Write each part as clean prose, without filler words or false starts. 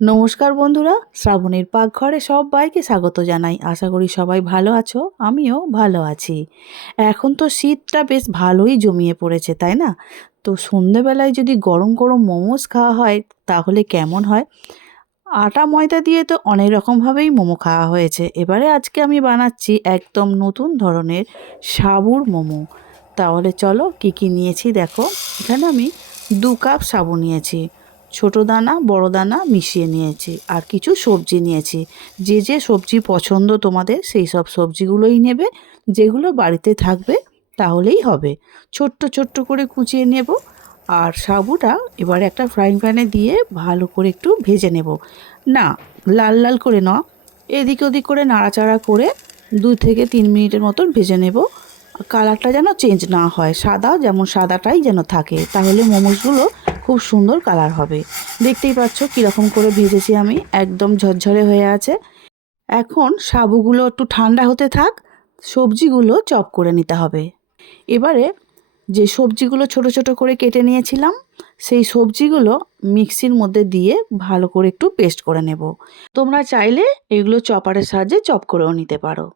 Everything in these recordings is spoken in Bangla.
নমস্কার বন্ধুরা, শ্রাবণীর পাকঘরে সবাইকে স্বাগত জানাই। আশা করি সবাই ভালো আছো, আমিও ভালো আছি। এখন তো শীতটা বেশ ভালোই জমিয়ে পড়েছে, তাই না? তো সন্ধেবেলায় যদি গরম গরম মোমোস খাওয়া হয় তাহলে কেমন হয়? আটা ময়দা দিয়ে তো অনেক রকমভাবেই মোমো খাওয়া হয়েছে, এবারে আজকে আমি বানাচ্ছি একদম নতুন ধরনের সাবুর মোমো। তাহলে চলো কি কি নিয়েছি দেখো। এখানে আমি 2 কাপ সাবু নিয়েছি, ছোট দানা বড় দানা মিশিয়ে নিয়েছি, আর কিছু সবজি নিয়েছি। যে যে সবজি পছন্দ তোমাদের সেই সব সবজিগুলোই নেবে, যেগুলো বাড়িতে থাকবে তাহলেই হবে। ছোট্ট ছোট্ট করে কুচিয়ে নেব। আর সাবুটা এবার একটা ফ্রাইং প্যানে দিয়ে ভালো করে একটু ভেজে নেব। না, লাল লাল করে না, এদিক ওদিক করে নাড়াচাড়া করে 2 থেকে 3 মিনিটের মতন ভেজে নেব। কালারটা যেন চেঞ্জ না হয়, সাদা যেমন সাদাটাই যেন থাকে, তাহলে মোমোসগুলো খুব সুন্দর কালার হবে। দেখতেই পাচ্ছ কীরকম করে ভেজেছি আমি, একদম ঝরঝরে হয়ে আছে। এখন সাবুগুলো একটু ঠান্ডা হতে থাক, সবজিগুলো চপ করে নিতে হবে। এবারে যে সবজিগুলো ছোট ছোট করে কেটে নিয়েছিলাম সেই সবজিগুলো মিক্সির মধ্যে দিয়ে ভালো করে একটু পেস্ট করে নেব। তোমরা চাইলে এগুলো চপারের সাহায্যে চপ করেও নিতে পারো।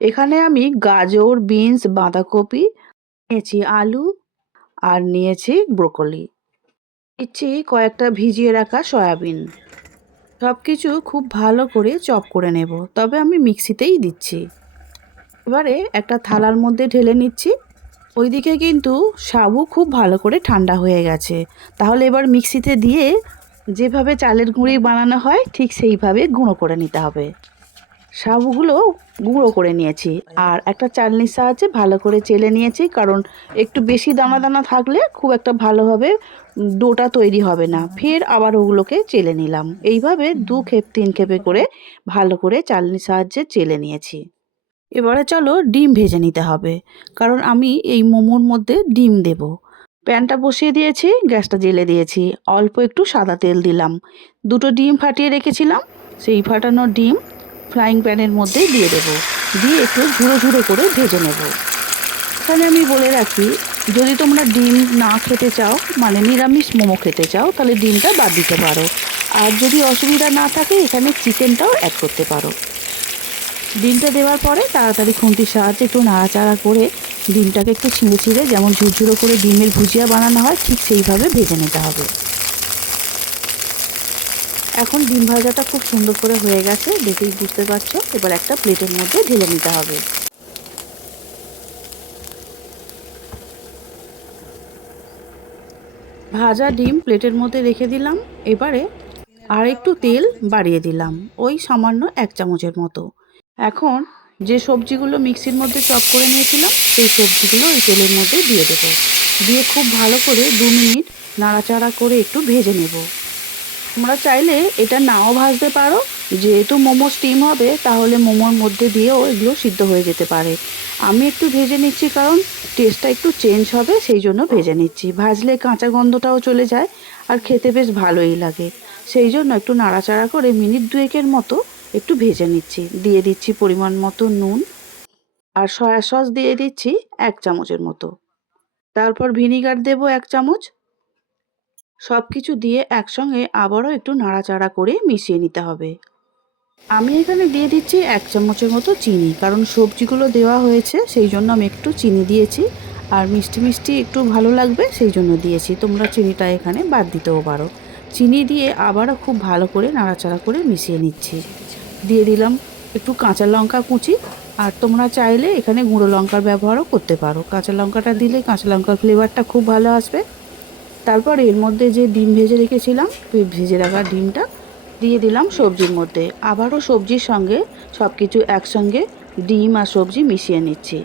এখানে আমি গাজর, বিনস, বাঁধাকপি নিয়েছি, আলু আর নিয়েছি ব্রোকলি, নিচ্ছি কয়েকটা ভিজিয়ে রাখা সয়াবিন। সব কিছু খুব ভালো করে চপ করে নেব, তবে আমি মিক্সিতেই দিচ্ছি। এবারে একটা থালার মধ্যে ঢেলে নিচ্ছি। ওইদিকে কিন্তু সাবু খুব ভালো করে ঠান্ডা হয়ে গেছে। তাহলে এবার মিক্সিতে দিয়ে যেভাবে চালের গুঁড়ি বানানো হয় ঠিক সেইভাবে গুঁড়ো করে নিতে হবে। সাবুগুলো গুঁড়ো করে নিয়েছি, আর একটা চালনির সাহায্যে ভালো করে চেলে নিয়েছি, কারণ একটু বেশি দানা দানা থাকলে খুব একটা ভালোভাবে ডোটা তৈরি হবে না। ফের আবার ওগুলোকে চেলে নিলাম। এইভাবে 2 খেপ 3 খেপে করে ভালো করে চালনির সাহায্যে চেলে নিয়েছি। এবারে চলো ডিম ভেজে নিতে হবে, কারণ আমি এই মোমোর মধ্যে ডিম দেব। প্যানটা বসিয়ে দিয়েছি, গ্যাসটা জ্বেলে দিয়েছি, অল্প একটু সাদা তেল দিলাম। 2টো ডিম ফাটিয়ে রেখেছিলাম, সেই ফাটানো ডিম ফ্রাইং প্যানের মধ্যে দিয়ে দেব, দিয়ে একটু ঝুড়ো ঝুড়ো করে ভেজে নেব। এখানে আমি বলে রাখি, যদি তোমরা ডিম না খেতে চাও, মানে নিরামিষ মোমো খেতে চাও, তাহলে ডিমটা বাদ দিতে পারো। আর যদি অসুবিধা না থাকে এখানে চিকেনটাও অ্যাড করতে পারো। ডিমটা দেওয়ার পরে তাড়াতাড়ি খুন্তির সাহায্যে একটু নাড়াচাড়া করে ডিমটাকে একটু ছিঁড়ে ছিঁড়ে, যেমন ঝুরঝুরো করে ডিমের ভুজিয়া বানানো হয় ঠিক সেইভাবে ভেজে নিতে হবে। এখন ডিম ভাজাটা খুব সুন্দর করে হয়ে গেছে, দেখেই বুঝতে পারছো। এবার একটা প্লেটের মধ্যে ঢেলে নিতে হবে। ভাজা ডিম প্লেটের মধ্যে রেখে দিলাম। এবারে আর একটু তেল বাড়িয়ে দিলাম, ওই সামান্য 1 চামচের মতো। এখন যে সবজিগুলো মিক্সির মধ্যে চপ করে নিয়েছিলাম সেই সবজিগুলো ওই তেলের মধ্যে দিয়ে দেবো, দিয়ে খুব ভালো করে 2 মিনিট নাড়াচাড়া করে একটু ভেজে নেব। তোমরা চাইলে এটা নাও ভাজতে পারো, যেহেতু মোমো স্টিম হবে তাহলে মোমোর মধ্যে দিয়েও এগুলো সিদ্ধ হয়ে যেতে পারে। আমি একটু ভেজে নিচ্ছি কারণ টেস্টটা একটু চেঞ্জ হবে, সেই জন্য ভেজে নিচ্ছি। ভাজলে কাঁচা গন্ধটাও চলে যায় আর খেতে বেশ ভালোই লাগে, সেই জন্য একটু নাড়াচাড়া করে মিনিট 2-এর মতো একটু ভেজে নিচ্ছি। দিয়ে দিচ্ছি পরিমাণ মতো নুন, আর সয়া সস দিয়ে দিচ্ছি 1 চামচের মতো। তারপর ভিনিগার দেবো 1 চামচ। সব কিছু দিয়ে একসঙ্গে আবারও একটু নাড়াচাড়া করে মিশিয়ে নিতে হবে। আমি এখানে দিয়ে দিচ্ছি 1 চামচের মতো চিনি, কারণ সবজিগুলো দেওয়া হয়েছে সেই জন্য আমি একটু চিনি দিয়েছি। আর মিষ্টি মিষ্টি একটু ভালো লাগবে সেই জন্য দিয়েছি, তোমরা চিনিটা এখানে বাদ দিতেও পারো। চিনি দিয়ে আবারও খুব ভালো করে নাড়াচাড়া করে মিশিয়ে নিচ্ছি। দিয়ে দিলাম একটু কাঁচা লঙ্কা কুচি, আর তোমরা চাইলে এখানে গুঁড়ো লঙ্কার ব্যবহারও করতে পারো। কাঁচা লঙ্কাটা দিলে কাঁচা লঙ্কার ফ্লেভারটা খুব ভালো আসবে। তারপর এর মধ্যে যে ডিম ভেজে রেখেছিলাম ভেজে রাখা ডিমটা দিয়ে দিলাম সবজির মধ্যে। আবারও সবজির সঙ্গে সব কিছু একসঙ্গে ডিম আর সবজি মিশিয়ে নিচ্ছি।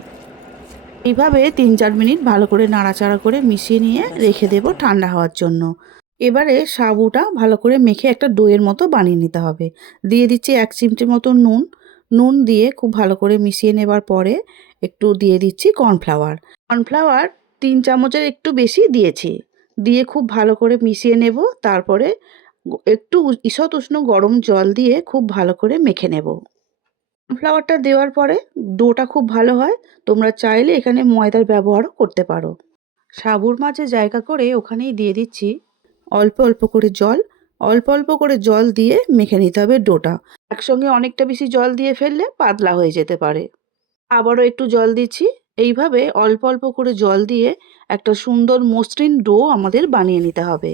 এইভাবে 3-4 মিনিট ভালো করে নাড়াচাড়া করে মিশিয়ে নিয়ে রেখে দেব ঠান্ডা হওয়ার জন্য। এবারে সাবুটা ভালো করে মেখে একটা ডোয়ের মতো বানিয়ে নিতে হবে। দিয়ে দিচ্ছি 1 চিমটির মতো নুন। নুন দিয়ে খুব ভালো করে মিশিয়ে নেবার পরে একটু দিয়ে দিচ্ছি কর্নফ্লাওয়ার। কর্নফ্লাওয়ার 3 চামচের একটু বেশি দিয়েছি। দিয়ে খুব ভালো করে মিশিয়ে নেব। তারপরে একটু ঈষৎ উষ্ণ গরম জল দিয়ে খুব ভালো করে মেখে নেব। কর্নফ্লাওয়ারটা দেওয়ার পরে ডোটা খুব ভালো হয়। তোমরা চাইলে এখানে ময়দার ব্যবহারও করতে পারো। সাবুর মাঝে জায়গা করে ওখানেই দিয়ে দিচ্ছি অল্প অল্প করে জল। অল্প অল্প করে জল দিয়ে মেখে নিতে হবে ডোটা। একসঙ্গে অনেকটা বেশি জল দিয়ে ফেললে পাতলা হয়ে যেতে পারে। আবারও একটু জল দিচ্ছি। এইভাবে অল্প অল্প করে জল দিয়ে একটা সুন্দর মসৃণ ডো আমাদের বানিয়ে নিতে হবে।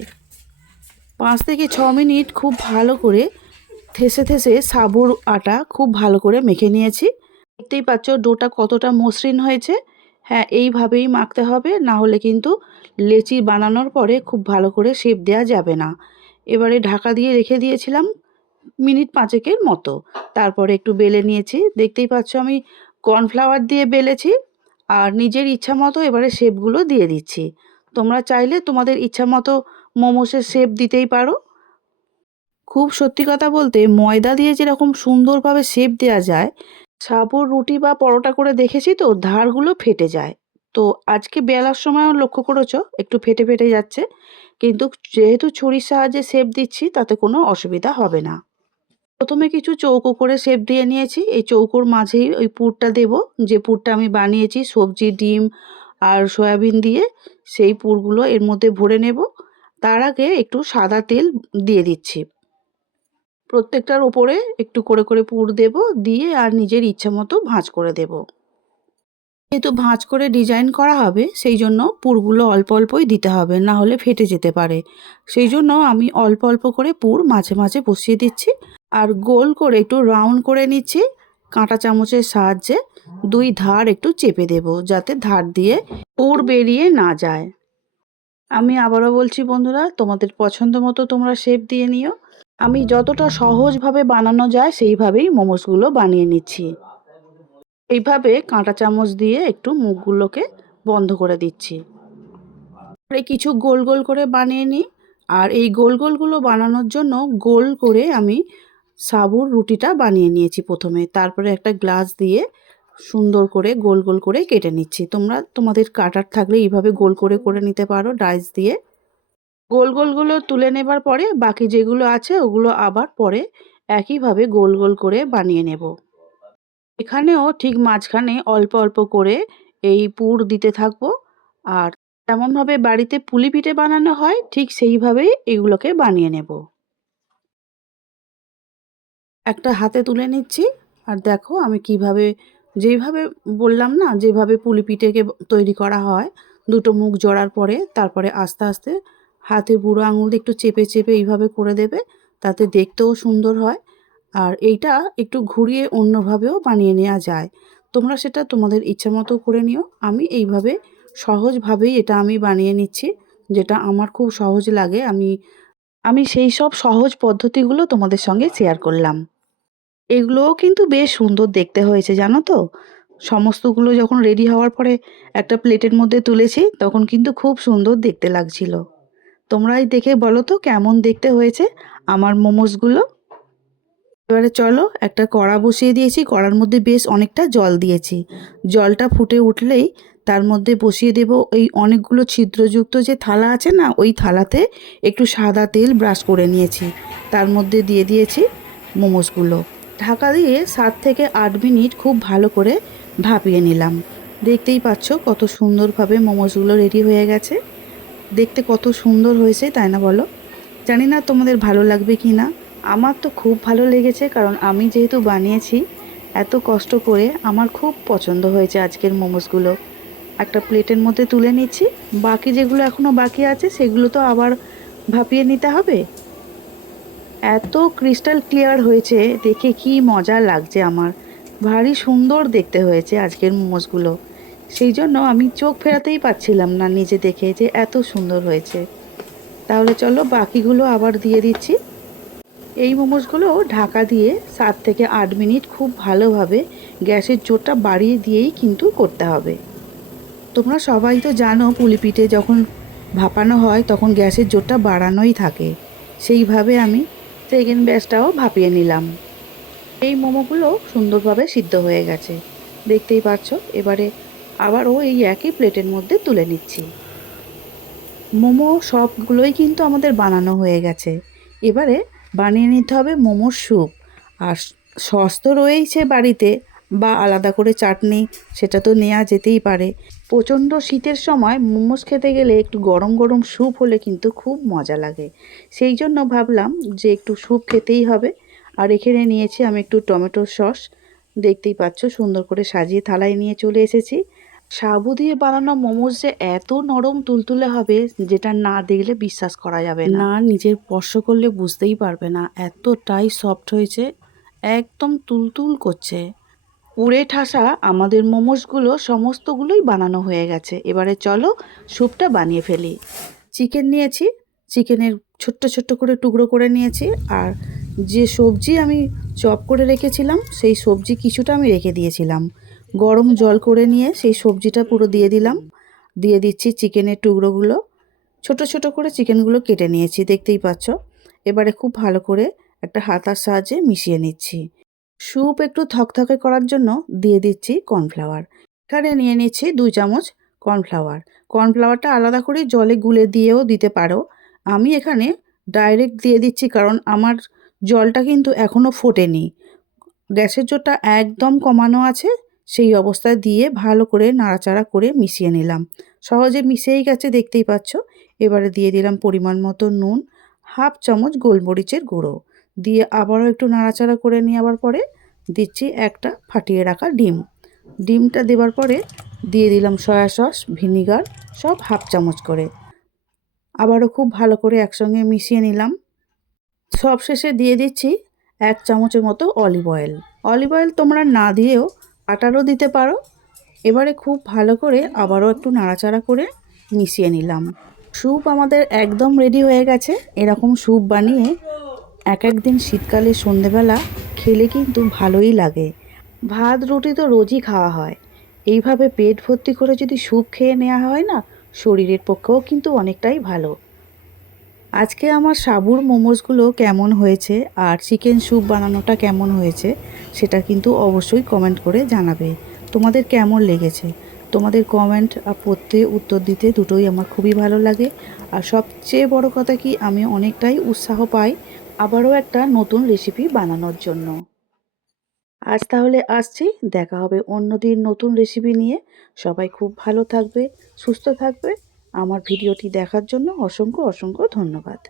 5 থেকে 6 মিনিট খুব ভালো করে থেসে থেসে সাবুর আটা খুব ভালো করে মেখে নিয়েছি। দেখতেই পাচ্ছ ডোটা কতটা মসৃণ হয়েছে। হ্যাঁ, এইভাবেই মাখতে হবে, না হলে কিন্তু লেচি বানানোর পরে খুব ভালো করে শেপ দেওয়া যাবে না। এবারে ঢাকা দিয়ে রেখে দিয়েছিলাম মিনিট 5 মতো। তারপরে একটু বেলে নিয়েছি। দেখতেই পাচ্ছ আমি কর্নফ্লাওয়ার দিয়ে বেলেছি আর নিজের ইচ্ছা মতো এবারে শেপগুলো দিয়ে দিচ্ছি। তোমরা চাইলে তোমাদের ইচ্ছা মতো মোমোসের শেপ দিতেই পারো। খুব সত্যি কথা বলতে ময়দা দিয়ে যেরকম সুন্দরভাবে শেপ দেওয়া যায়, সাবুর রুটি বা পরোটা করে দেখেছি তো ধারগুলো ফেটে যায়। তো আজকে বেলার সময়ও লক্ষ্য করেছো একটু ফেটে ফেটে যাচ্ছে, কিন্তু যেহেতু ছুরির সাহায্যে শেপ দিচ্ছি তাতে কোনো অসুবিধা হবে না। প্রথমে কিছু চৌকো করে শেপ দিয়ে নিয়েছি। এই চৌকোর মাঝেই ওই পুরটা দেব, যে পুরটা আমি বানিয়েছি সবজি, ডিম আর সয়াবিন দিয়ে, সেই পুরগুলো এর মধ্যে ভরে নেব। তার আগে একটু সাদা তেল দিয়ে দিচ্ছি। প্রত্যেকটার ওপরে একটু করে করে পুর দেব, দিয়ে আর নিজের ইচ্ছা মতো ভাঁজ করে দেব। যেহেতু ভাঁজ করে ডিজাইন করা হবে সেই জন্য পুরগুলো অল্প অল্পই দিতে হবে, না হলে ফেটে যেতে পারে। সেই জন্য আমি অল্প অল্প করে পুর মাঝে মাঝে বসিয়ে দিচ্ছি আর গোল করে একটু রাউন্ড করে নিচ্ছি। কাঁটা চামচের সাহায্যে 2 ধার একটু চেপে দেব, যাতে ধার দিয়ে পুর বেরিয়ে না যায়। আমি আবারও বলছি বন্ধুরা, তোমাদের পছন্দ মতো তোমরা শেপ দিয়ে নিও। আমি যতটা সহজভাবে বানানো যায় সেইভাবেই মোমোসগুলো বানিয়ে নিচ্ছি। এইভাবে কাঁটা চামচ দিয়ে একটু মুখগুলোকে বন্ধ করে দিচ্ছি। কিছু গোল গোল করে বানিয়ে নিই। আর এই গোল গোলগুলো বানানোর জন্য গোল করে আমি সাবুর রুটিটা বানিয়ে নিয়েছি প্রথমে। তারপরে একটা গ্লাস দিয়ে সুন্দর করে গোল গোল করে কেটে নিচ্ছি। তোমরা তোমাদের কাটার থাকলে এইভাবে গোল করে করে নিতে পারো ডাইস দিয়ে। গোল গোলগুলো তুলে নেবার পরে বাকি যেগুলো আছে ওগুলো আবার পরে একইভাবে গোল গোল করে বানিয়ে নেব। এখানেও ঠিক মাঝখানে অল্প অল্প করে এই পুর দিতে থাকবো। আর যেমনভাবে বাড়িতে পুলি পিঠে বানানো হয় ঠিক সেইভাবেই এগুলোকে বানিয়ে নেব। একটা হাতে তুলে নিচ্ছি আর দেখো আমি কিভাবে, যেইভাবে বললাম না যেভাবে পুলি পিঠেকে তৈরি করা হয়, দুটো মুখ জোড়ার পরে তারপরে আস্তে আস্তে হাতে বুড়ো আঙুল দিয়ে একটু চেপে চেপে এইভাবে করে দেবে, তাতে দেখতেও সুন্দর হয়। আর এইটা একটু ঘুরিয়ে অন্যভাবেও বানিয়ে নেওয়া যায়, তোমরা সেটা তোমাদের ইচ্ছা মতো করে নিও। আমি এইভাবে সহজভাবেই এটা আমি বানিয়ে নিচ্ছি, যেটা আমার খুব সহজ লাগে। আমি সেই সব সহজ পদ্ধতিগুলো তোমাদের সঙ্গে শেয়ার করলাম। এগুলোও কিন্তু বেশ সুন্দর দেখতে হয়েছে জানো তো। সমস্তগুলো যখন রেডি হওয়ার পরে একটা প্লেটের মধ্যে তুলেছি তখন কিন্তু খুব সুন্দর দেখতে লাগছিল। তোমরাই দেখে বলো তো কেমন দেখতে হয়েছে আমার মোমোসগুলো। এবারে চলো, একটা কড়া বসিয়ে দিয়েছি, কড়ার মধ্যে বেশ অনেকটা জল দিয়েছি। জলটা ফুটে উঠলেই তার মধ্যে বসিয়ে দেব এই অনেকগুলো ছিদ্রযুক্ত যে থালা আছে না, ওই থালাতে একটু সাদা তেল ব্রাশ করে নিয়েছি, তার মধ্যে দিয়ে দিয়েছি মোমোসগুলো। ঢাকা দিয়ে 7 থেকে 8 মিনিট খুব ভালো করে ভাপিয়ে নিলাম। দেখতেই পাচ্ছ কত সুন্দরভাবে মোমোসগুলো রেডি হয়ে গেছে। দেখতে কত সুন্দর হয়েছে তাই না বলো। জানি না তোমাদের ভালো লাগবে কি না। আমার তো খুব ভালো লেগেছে, কারণ আমি যেহেতু বানিয়েছি এত কষ্ট করে, আমার খুব পছন্দ হয়েছে আজকের মোমোসগুলো। একটা প্লেটের মধ্যে তুলে নিচ্ছি, বাকি যেগুলো এখনও বাকি আছে সেগুলো তো আবার ভাপিয়ে নিতে হবে। এত ক্রিস্টাল ক্লিয়ার হয়েছে, দেখে কি মজা লাগছে আমার। ভারী সুন্দর দেখতে হয়েছে আজকের মোমোসগুলো। সেই জন্য আমি চোখ ফেরাতেই পাচ্ছিলাম না নিজে দেখে যে এত সুন্দর হয়েছে। তাহলে চলো বাকিগুলো আবার দিয়ে দিচ্ছি। এই মোমোসগুলো ঢাকা দিয়ে 7 থেকে 8 মিনিট খুব ভালোভাবে গ্যাসের জোরটা বাড়িয়ে দিয়েই কিন্তু করতে হবে। তোমরা সবাই তো জানো পুলি পিঠে যখন ভাপানো হয় তখন গ্যাসের জোরটা বাড়ানোই থাকে। সেইভাবে আমি সেকেন্ড ব্যাচটাও ভাপিয়ে নিলাম। এই মোমোগুলো সুন্দরভাবে সিদ্ধ হয়ে গেছে, দেখতেই পাচ্ছ। এবারে আবারও এই একই প্লেটের মধ্যে তুলে নিচ্ছি। মোমো সবগুলোই কিন্তু আমাদের বানানো হয়ে গেছে। এবারে বানিয়ে নিতে হবে মোমোর স্যুপ। আর সস তো রয়েইছে বাড়িতে, বা আলাদা করে চাটনি, সেটা তো নেওয়া যেতেই পারে। প্রচণ্ড শীতের সময় মোমোস খেতে গেলে একটু গরম গরম স্যুপ হলে কিন্তু খুব মজা লাগে। সেই জন্য ভাবলাম যে একটু স্যুপ খেতেই হবে। আর এখানে নিয়েছি আমি একটু টমেটো সস, দেখতেই পাচ্ছ সুন্দর করে সাজিয়ে থালায় নিয়ে চলে এসেছি। সাবু দিয়ে বানানো মোমোস যে এত নরম তুলতুলে হবে, যেটা না দেখলে বিশ্বাস করা যাবে না, নিজের স্পর্শ করলে বুঝতেই পারবে না, এতটাই সফট হয়েছে, একদম তুলতুল করছে। উড়ে ঠাসা আমাদের মোমোসগুলো সমস্তগুলোই বানানো হয়ে গেছে। এবারে চলো স্যুপটা বানিয়ে ফেলি। চিকেন নিয়েছি, চিকেনের ছোট্ট ছোট্ট করে টুকরো করে নিয়েছি। আর যে সবজি আমি চপ করে রেখেছিলাম, সেই সবজি কিছুটা আমি রেখে দিয়েছিলাম। গরম জল করে নিয়ে সেই সবজিটা পুরো দিয়ে দিলাম। দিয়ে দিচ্ছি চিকেনের টুকরোগুলো, ছোট ছোট করে চিকেনগুলো কেটে নিয়েছি, দেখতেই পাচ্ছ। এবারে খুব ভালো করে একটা হাতার সাহায্যে মিশিয়ে নিচ্ছি। স্যুপ একটু থকথকে করার জন্য দিয়ে দিচ্ছি কর্নফ্লাওয়ার। এখানে নিয়ে নিচ্ছি 2 চামচ কর্নফ্লাওয়ার। কর্নফ্লাওয়ারটা আলাদা করে জলে গুলে দিয়েও দিতে পারো। আমি এখানে ডাইরেক্ট দিয়ে দিচ্ছি, কারণ আমার জলটা কিন্তু এখনও ফোটেনি। গ্যাসের জোরটা একদম কমানো আছে, সেই অবস্থায় দিয়ে ভালো করে নাড়াচাড়া করে মিশিয়ে নিলাম। সহজে মিশেই গেছে, দেখতেই পাচ্ছ। এবারে দিয়ে দিলাম পরিমাণ মতো নুন, হাফ চামচ গোলমরিচের গুঁড়ো, দিয়ে আবারও একটু নাড়াচাড়া করে নেওয়ার পরে দিচ্ছি একটা ফাটিয়ে রাখা ডিম। ডিমটা দেওয়ার পরে দিয়ে দিলাম সয়া সস, ভিনিগার, সব হাফ চামচ করে। আবারও খুব ভালো করে একসঙ্গে মিশিয়ে নিলাম। সব শেষে দিয়ে দিচ্ছি 1 চামচের মতো অলিভ অয়েল। অলিভ অয়েল তোমরা না দিয়েও বাটারও দিতে পারো। এবারে খুব ভালো করে আবারও একটু নাড়াচাড়া করে মিশিয়ে নিলাম। স্যুপ আমাদের একদম রেডি হয়ে গেছে। এরকম স্যুপ বানিয়ে এক দিন শীতকালে সন্ধেবেলা খেলে কিন্তু ভালোই লাগে। ভাত রুটি তো রোজই খাওয়া হয়, এইভাবে পেট ভর্তি করে যদি স্যুপ খেয়ে নেওয়া হয় না, শরীরের পক্ষেও কিন্তু অনেকটাই ভালো। আজকে আমার সাবুর মোমোসগুলো কেমন হয়েছে আর চিকেন স্যুপ বানানোটা কেমন হয়েছে, সেটা কিন্তু অবশ্যই কমেন্ট করে জানাবে তোমাদের কেমন লেগেছে। তোমাদের কমেন্ট আর পড়তে, উত্তর দিতে দুটোই আমার খুবই ভালো লাগে। আর সবচেয়ে বড় কথা কি, আমি অনেকটাই উৎসাহ পাই আবারও একটা নতুন রেসিপি বানানোর জন্য। আজ তাহলে আসছি, দেখা হবে অন্য দিন নতুন রেসিপি নিয়ে। সবাই খুব ভালো থাকবে, সুস্থ থাকবে। আমার ভিডিওটি দেখার জন্য অসংখ্য অসংখ্য ধন্যবাদ।